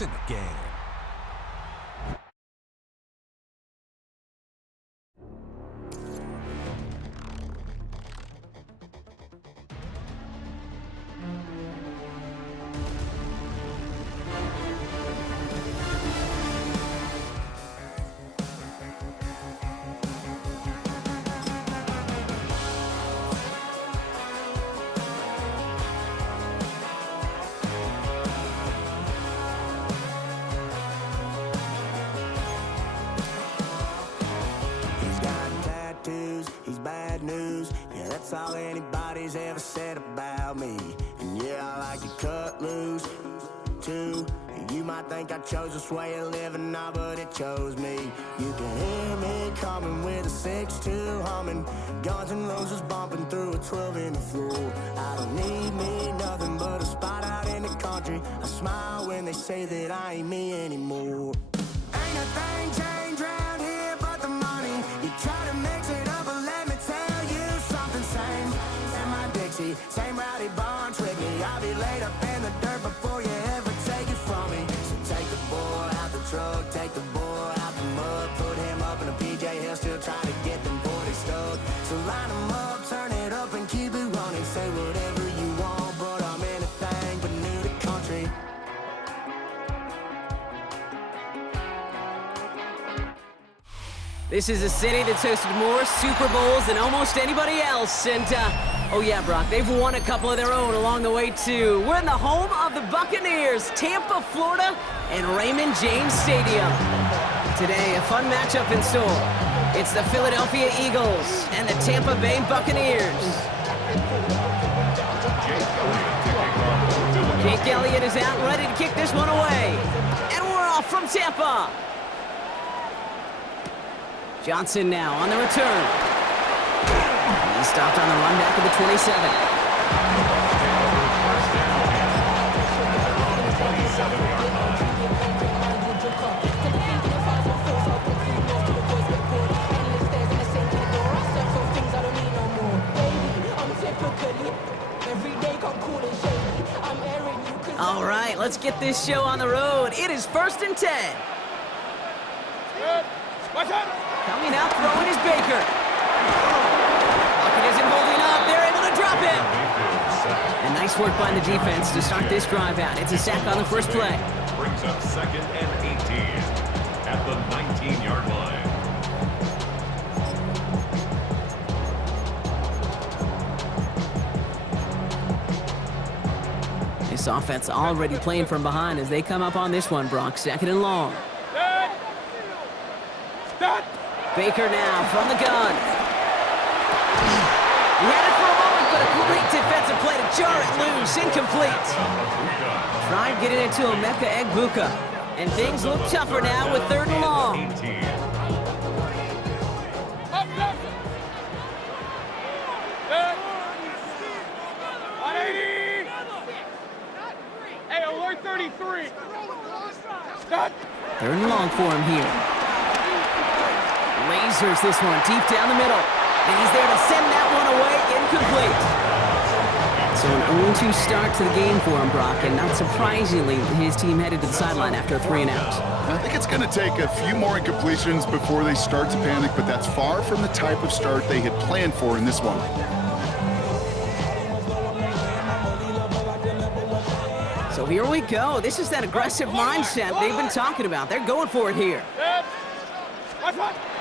It's in the game. He's bad news, yeah, that's all anybody's ever said about me. And yeah, I like to cut loose, too. You might think I chose this way of living now, but it chose me. You can hear me coming with a 6-2 humming, Guns N' Roses bumping through a 12 in the floor. I don't need me nothing but a spot out in the country. I smile when they say that I ain't me anymore. Ain't a thing changed round here but the money. You try to mix it up, but let me tell you something. Same in my Dixie, same rowdy barn trick me. I'll be laid up in the dirt before you ever take it from me. So take the boy out the truck, take the boy out the mud, put him up in a PJ, he'll still try to get them 40 stuck. So line him up, turn it up and keep it running. Say whatever you want, but I'm anything but new to country. This is a city that's hosted more Super Bowls than almost anybody else. And, oh yeah, Brock, they've won a couple of their own along the way, too. We're in the home of the Buccaneers, Tampa, Florida, and Raymond James Stadium. Today, a fun matchup in store. It's the Philadelphia Eagles and the Tampa Bay Buccaneers. Jake Elliott is out, ready to kick this one away. And we're off from Tampa. Johnson now on the return. He stopped on the run back of the 27. All right, let's get this show on the road. It is 1st and 10. Coming out, throwing is Baker. Bucket isn't holding up. They're able to drop him. And nice work by the defense to start this drive out. It's a sack on the first play. Brings up 2nd and 18 at the 19-yard line. This offense already playing from behind as they come up on this one, Brock. 2nd and long. Baker now from the gun. He had it for a moment, but a great defensive play to jar it loose. Incomplete. Tried getting it to Emeka Egbuka. And things look tougher now with 3rd and long. Hey, alert 33. 3rd and long for him here. Lasers this one deep down the middle. And he's there to send that one away, incomplete. So an 0-2 start to the game for him, Brock, and not surprisingly, his team headed to the sideline after a 3 and out. I think it's going to take a few more incompletions before they start to panic, but that's far from the type of start they had planned for in this one. So here we go. This is that aggressive mindset they've been talking about. They're going for it here.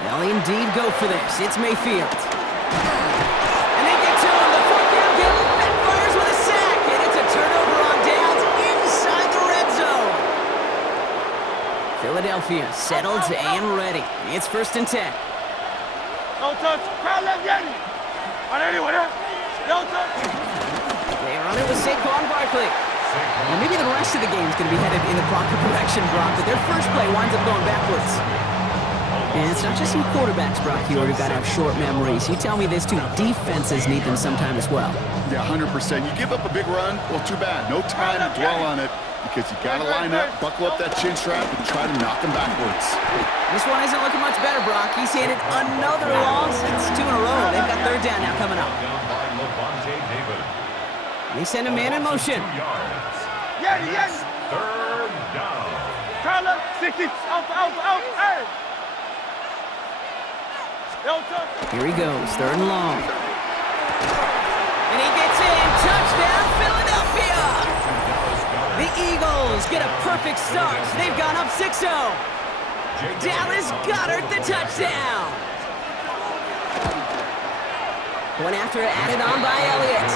They'll indeed go for this. It's Mayfield. And they get to him. The fourth down game backfires with a sack. And it's a turnover on downs inside the red zone. Philadelphia settled and ready. It's 1st and 10. No touch. Crowd left Yanni. On anyone else. No touch. They run it with Saquon Barkley. Now maybe the rest of the game is going to be headed in the proper direction, Brock, but their first play winds up going backwards. And it's not just some quarterbacks, Brock, you already got to have short memories. You tell me this too, defenses need them sometime as well. Yeah, 100%. You give up a big run, well, too bad. No time to dwell on it because you got to line up, buckle up that chin strap, and try to knock them backwards. This one isn't looking much better, Brock. He's handed another loss. It's 2 in a row. They've got 3rd down now coming up. They send a man in motion. 3rd down. Crowd left, 60. Out, hey. Here he goes, 3rd and long. And he gets in, touchdown, Philadelphia! The Eagles get a perfect start. They've gone up 6-0. Dallas Goedert the touchdown. Point after added on by Elliott.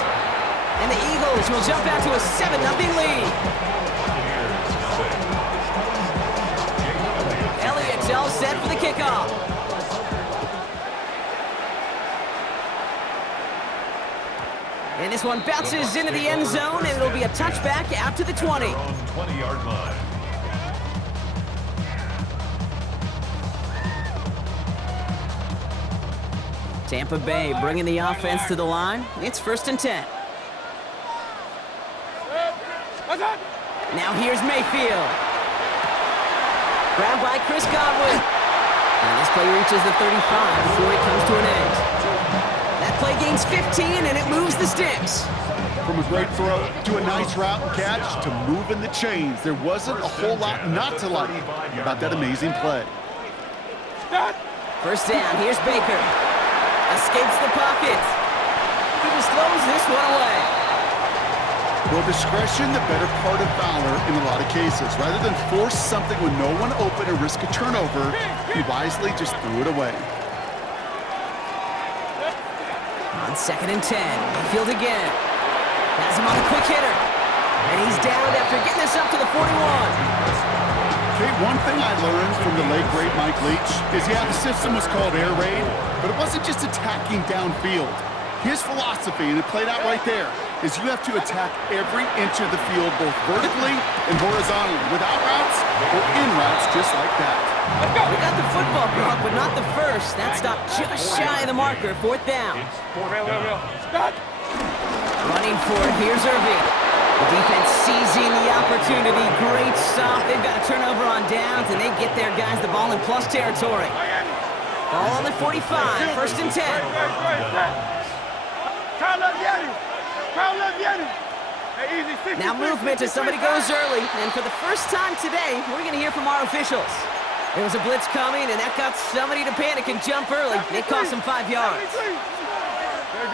And the Eagles will jump out to a 7-0 lead. Elliott's all set for the kickoff. And this one bounces into the end zone, and it'll be a touchback out to the 20. 20-yard line. Tampa Bay bringing the offense to the line. It's 1st and 10. Now here's Mayfield. Grabbed by Chris Godwin. And this play reaches the 35 before it comes to an end. That play gains 15, and it moves the sticks. From a great throw to a nice route and catch to moving the chains, there wasn't a whole lot not to like about that amazing play. 1st down, here's Baker. Escapes the pocket. He just throws this one away. Well, discretion, the better part of valor in a lot of cases. Rather than force something with no one open and risk a turnover, he wisely just threw it away. On 2nd and 10, Mayfield again. Has him on a quick hitter. And he's down after getting this up to the 41. Okay, one thing I learned from the late, great Mike Leach is, yeah, the system was called air raid, but it wasn't just attacking downfield. His philosophy, and it played out right there, is you have to attack every inch of the field, both vertically and horizontally, without routes or in routes, just like that. We got the football, Brock, but not the first. That stopped just shy of the marker. 4th down. Running for it, here's Irving. The defense seizing the opportunity. Great stop. They've got a turnover on downs, and they get their guys the ball in plus territory. Ball on the 45, 1st and 10. Now movement as somebody goes early, and for the first time today, we're going to hear from our officials. There was a blitz coming, and that got somebody to panic and jump early. It cost them 5 yards. They're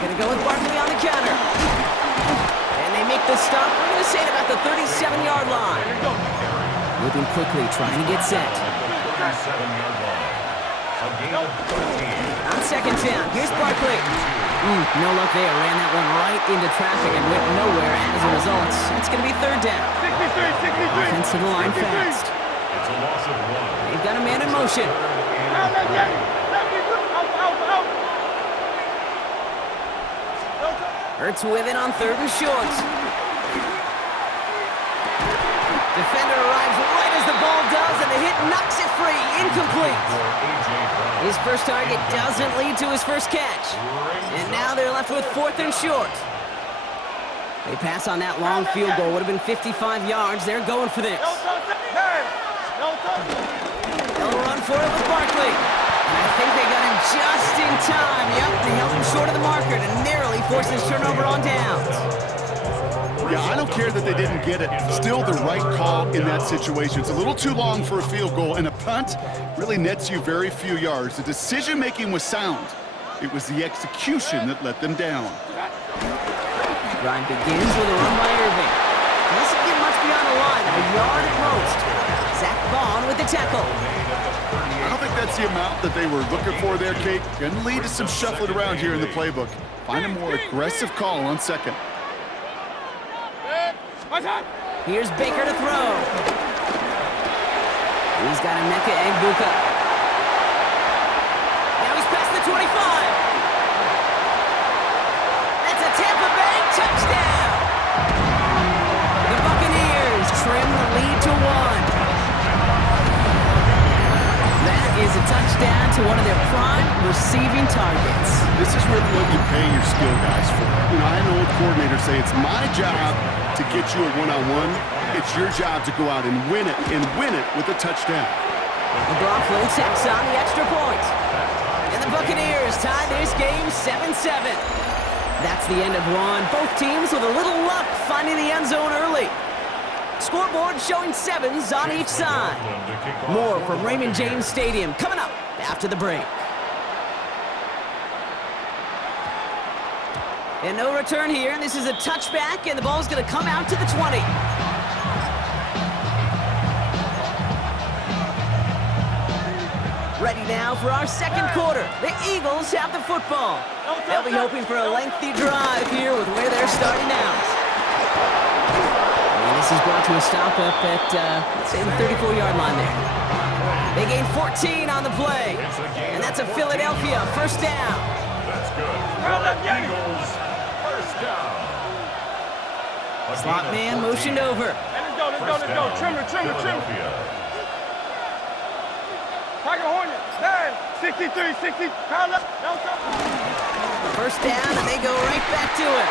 going to go with Barkley on the counter. And they make the stop. We're going to say it about the 37-yard line. Moving quickly, trying to get set. 37-yard line. A gain of 13. On 2nd down, here's Barkley. No luck there. Ran that one right into traffic and went nowhere as a result. It's going to be 3rd down. Offense to the line fast. It's a loss of 1. They've got a man in motion. Hurts with it on 3rd and short. Defender arrives right as the ball does, and the hit knocks it free. Incomplete. His first target doesn't lead to his first catch. And now they're left with 4th and short. They pass on that long field goal. Would have been 55 yards. They're going for this. They'll run for it with Barkley. And I think they got him just in time. Yep, they held him short of the marker to narrowly force his turnover on downs. Yeah, I don't care that they didn't get it. Still the right call in that situation. It's a little too long for a field goal, and a punt really nets you very few yards. The decision-making was sound. It was the execution that let them down. Drive begins with a run by Irving. Doesn't get much beyond the line, a yard at most. Zach Bond with the tackle. I don't think that's the amount that they were looking for there, Kate. Going to lead to some shuffling around here in the playbook. Find a more aggressive call on 2nd. Here's Baker to throw. He's got a Emeka Egbuka. Now he's past the 25. That's a Tampa Bay touchdown. The Buccaneers trim the lead to 1. That is a touchdown to one of their prime receiving targets. This is really what you pay your skill guys for. You know, I had an old coordinator say it's my job to get you a one-on-one. It's your job to go out and win it with a touchdown. McLaughlin tacks on the extra point. And the Buccaneers tie this game 7-7. That's the end of one. Both teams with a little luck finding the end zone early. Scoreboard showing 7s on each side. More from Raymond James Stadium coming up after the break. And no return here, and this is a touchback, and the ball's going to come out to the 20. Ready now for our second quarter. The Eagles have the football. They'll be hoping for a lengthy drive here with where they're starting out. And this is brought to a stop up at, let's say, the 34-yard line there. They gain 14 on the play, and that's a Philadelphia first down. That's good. Eagles, first down. Slot man motioned over. Let's go. Trimmer. Tiger Hornet, 9, 63, 60, First down, and they go right back to it.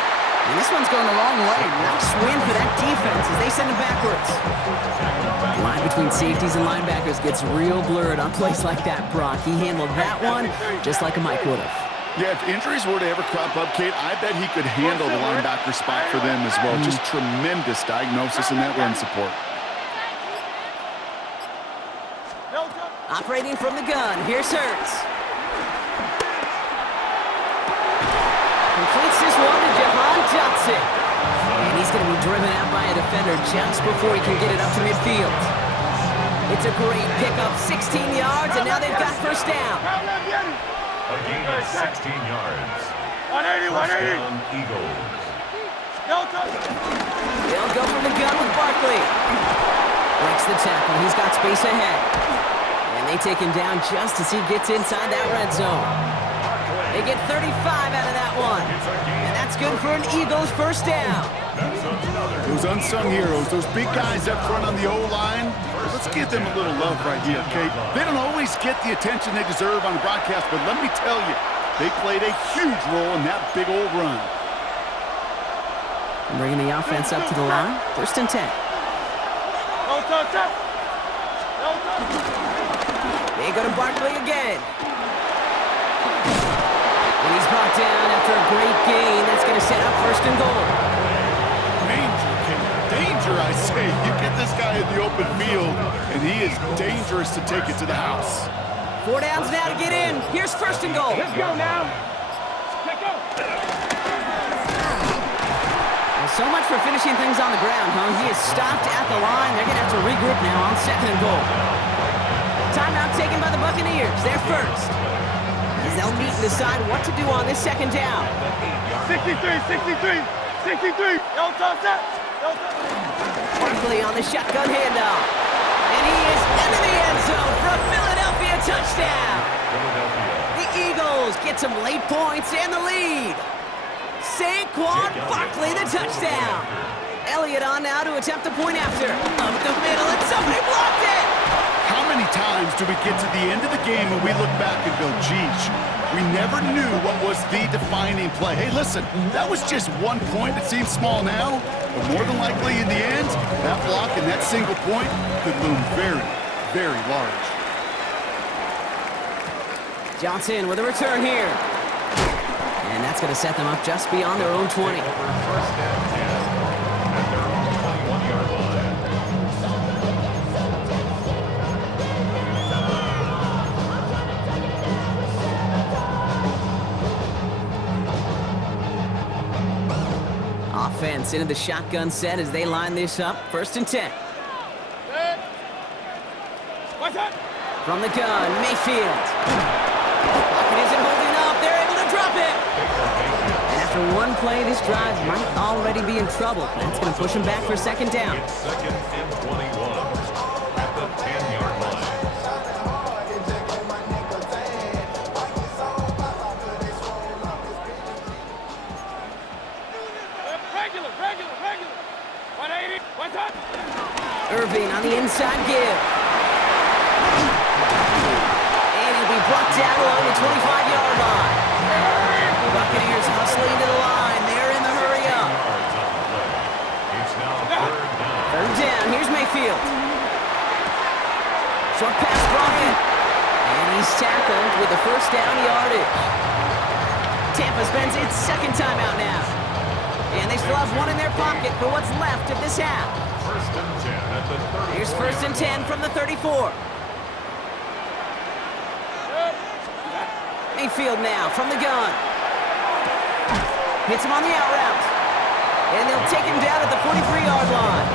And this one's going a long way. Nice win for that defense as they send it backwards. The line between safeties and linebackers gets real blurred on plays like that, Brock. He handled that one just like a Mike would have. Yeah, if injuries were to ever crop up, Kate, I bet he could handle the linebacker spot for them as well. Just tremendous diagnosis in that run support. Operating from the gun, here's Hurts. Completes this one to Jahan Johnson. And he's going to be driven out by a defender just before he can get it up to midfield. It's a great pickup, 16 yards, and now they've got first down. A gain of 16 yards. 180. Down, Eagles. They'll go from the gun with Barkley. Breaks the tackle, he's got space ahead. And they take him down just as he gets inside that red zone. They get 35 out of that one. And that's good for an Eagles first down. Those unsung heroes, those big guys up front on the O-line, let's give them a little love right here, okay? They don't always get the attention they deserve on the broadcast, but let me tell you, they played a huge role in that big old run. Bringing the offense up to the line. First and 10. They go to Barkley again. And he's brought down after a great gain. That's going to set up first and goal. Danger, King. Danger, I say. You get this guy in the open field, and he is dangerous to take it to the house. 4 downs now to get in. Here's first and goal. Let's go now. Let's go. Well, so much for finishing things on the ground, huh? He is stopped at the line. They're going to have to regroup now on second and goal. Timeout taken by the Buccaneers. They're first. As they'll meet and decide what to do on this second down. 63. Don't touch that. Barkley on the shotgun handoff. And he is into the end zone for a Philadelphia touchdown. The Eagles get some late points and the lead. Saquon Barkley the touchdown. Elliott on now to attempt the point after. Up the middle, and somebody blocked it. How many times do we get to the end of the game and we look back and go, geez, we never knew what was the defining play. Hey, listen, that was just 1 point. It seems small now, but more than likely in the end, that block and that single point could loom very, very large. Johnson with a return here. And that's going to set them up just beyond their own 20. First and 10 at their own 21-yard line. Offense into the shotgun set as they line this up. First and 10. From the gun, Mayfield. Pocket isn't holding up. They're able to drop it. And after one play, this drive might already be in trouble. That's going to push them back for second down. It's second and 21 at the 10-yard line. Regular. 180. What's up? Irving on the inside give. And he'll be brought down along the 25-yard line. Buccaneers hustling to the line. They're in the hurry up. It's now third down. Third down. Here's Mayfield. Short pass brought in. And he's tackled with the first down yardage. Tampa spends its second timeout now. And they still have one in their pocket for what's left of this half. First and 10 at the 34. Here's first and 10 from the 34. Mayfield now from the gun. Hits him on the out route. And they'll take him down at the 43-yard line.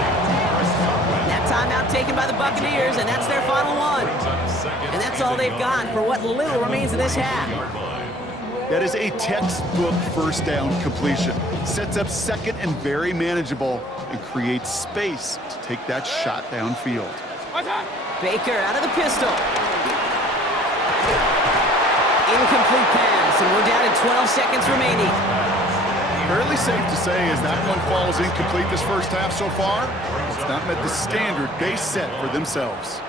That timeout taken by the Buccaneers, and that's their final one. And that's all they've got for what little remains of this half. That is a textbook first down completion. Sets up second and very manageable and creates space to take that shot downfield. Baker out of the pistol. Incomplete pass, and we're down to 12 seconds remaining. Fairly safe to say as that one falls incomplete this first half so far, it's not met the standard they set for themselves.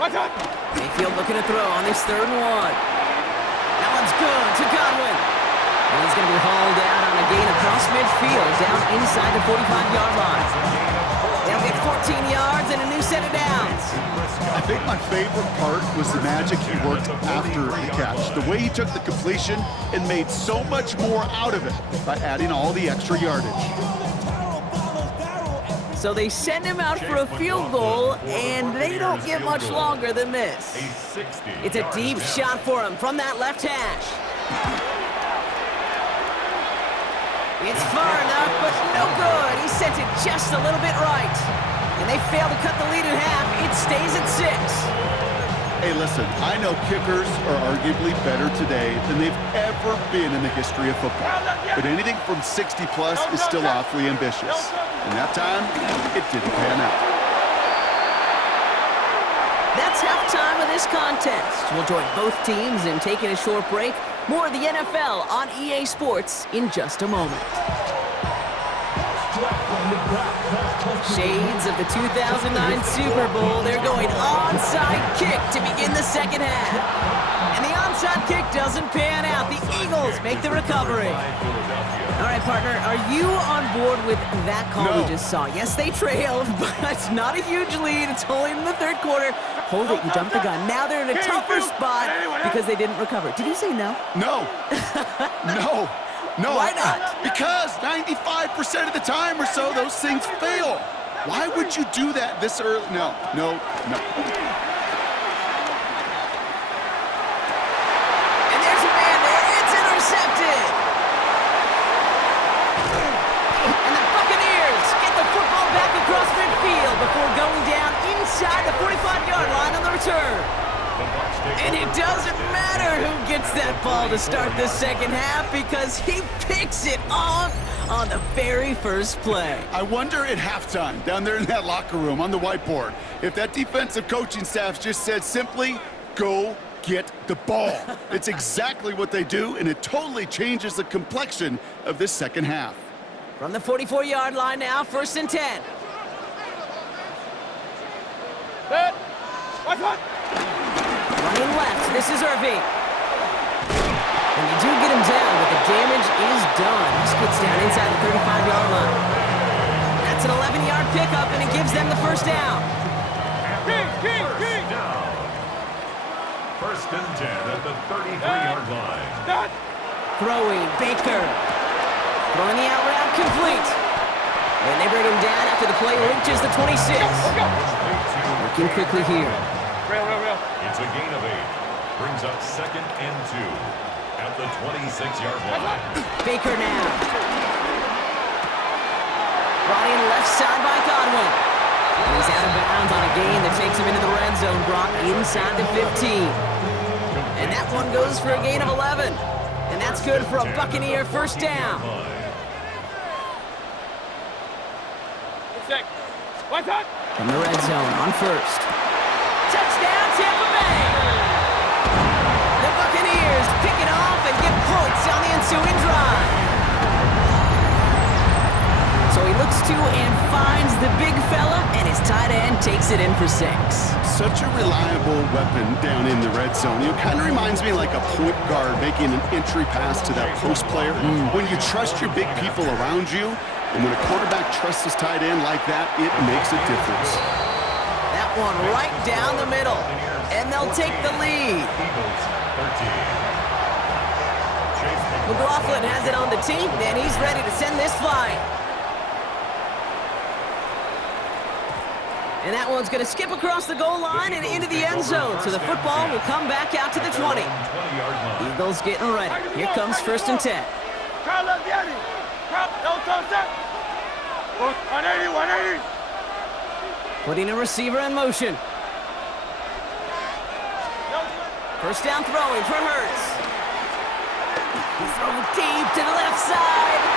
Mayfield looking to throw on this third and one. That one's good to Godwin. And he's going to be hauled out on a gain across midfield, down inside the 45-yard line. They'll get 14 yards and a new set of downs. I think my favorite part was the magic he worked after the catch. The way he took the completion and made so much more out of it by adding all the extra yardage. So they send him out for a field goal, and they don't get much longer than this. It's a deep shot for him from that left hash. It's far enough, but no good. He sent it just a little bit right. And they fail to cut the lead in half. It stays at 6. Hey, listen, I know kickers are arguably better today than they've ever been in the history of football. But anything from 60-plus is still awfully ambitious. And that time, it didn't pan out. That's halftime of this contest. We'll join both teams in taking a short break. More of the NFL on EA Sports in just a moment. Shades of the 2009 Super Bowl. They're going onside kick to begin the second half. And the onside kick doesn't pan out. The Eagles make the recovery. All right, partner, are you on board with that call we just saw? Yes, they trailed, but it's not a huge lead. It's only in the third quarter. Hold it, you jumped the gun. Now they're in a tougher spot because they didn't recover. Did you say no? No. No. No. Why not? Because 95% of the time or so, those things fail. Why would you do that this early? No. And there's a man there. It's intercepted. And the Buccaneers get the football back across midfield before going down inside the 45-yard line on the return. And it doesn't matter who gets that ball to start the second half because he picks it off on the very first play. I wonder at halftime, down there in that locker room on the whiteboard, if that defensive coaching staff just said simply, go get the ball. It's exactly what they do, and it totally changes the complexion of this second half. From the 44-yard line now, first and 10. Running left, this is Irving. And they do get him down, but the damage is done. He gets down inside the 35-yard line. That's an 11-yard pickup, and it gives them the first down. First and 10 at the 33-yard line. Throwing, Baker. Throwing the out route, complete. And they bring him down after the play reaches the 26. Working quickly here. It's a gain of 8. Brings up second and 2 at the 26-yard line. Baker now. Brought in left side by Godwin. And he's out of bounds on a gain that takes him into the red zone, Brock, inside the 15. And that one goes for a gain of 11. And that's good for a Buccaneer first down. From the red zone on first. Touchdown, Tampa Bay! The Buccaneers pick it off and get points on the ensuing drive. So he looks to and finds the big fella, and his tight end takes it in for 6. Such a reliable weapon down in the red zone. It kind of reminds me like a point guard making an entry pass to that post player. When you trust your big people around you, and when a quarterback trusts his tight end like that, it makes a difference. That one right down the middle, and they'll take the lead. McLaughlin has it on the tee, and he's ready to send this flying. And that one's going to skip across the goal line and into the end zone, so the football will come back out to the 20. Eagles getting ready. Here comes 1st and 10. Putting a receiver in motion. First down throwing for Hurts. He's throwing deep to the left side.